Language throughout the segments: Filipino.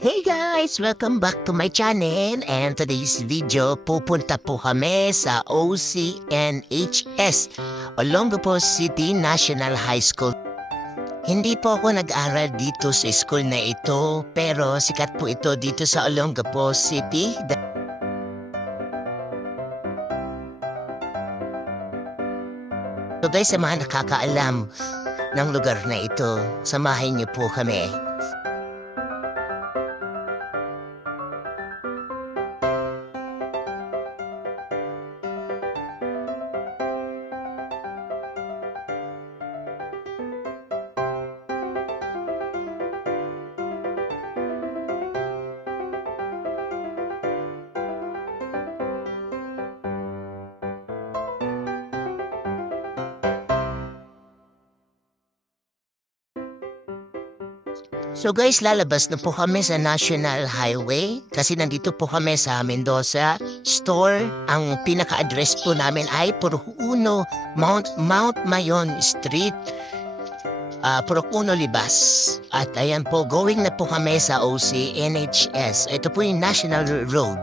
Hey guys! Welcome back to my channel and today's video pupunta po kami sa OCNHS Olongapo City National High School. Hindi po ako nag-aral dito sa school na ito pero sikat po ito dito sa Olongapo City. So guys, sa mga nakakaalam ng lugar na ito, samahin niyo po kami. So guys, lalabas na po kami sa National Highway kasi nandito po kami sa Mendoza Store. Ang pinaka-address po namin ay Puruuno, Mount Mayon Street, Puruuno, Libas. At ayan po, going na po kami sa OCNHS. Ito po yung National Road.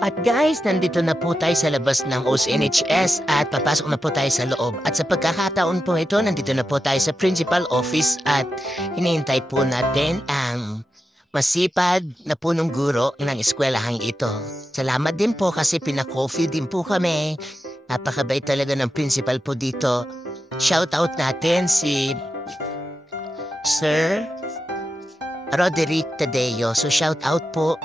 At guys, nandito na po tayo sa labas ng OCNHS at papasok na po tayo sa loob. At sa pagkakataon po ito, nandito na po tayo sa principal office at hinihintay po natin ang masipag na punong guro ng eskwelahang ito. Salamat din po kasi pina-coffee din po kami. Napakabait talaga ng principal po dito. Shoutout natin si Sir Roderick Tadeo. So shoutout po.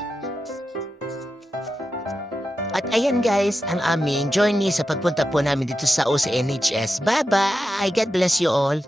At ayan guys, ang aming journey sa pagpunta po namin dito sa OCNHS. Bye-bye! God bless you all!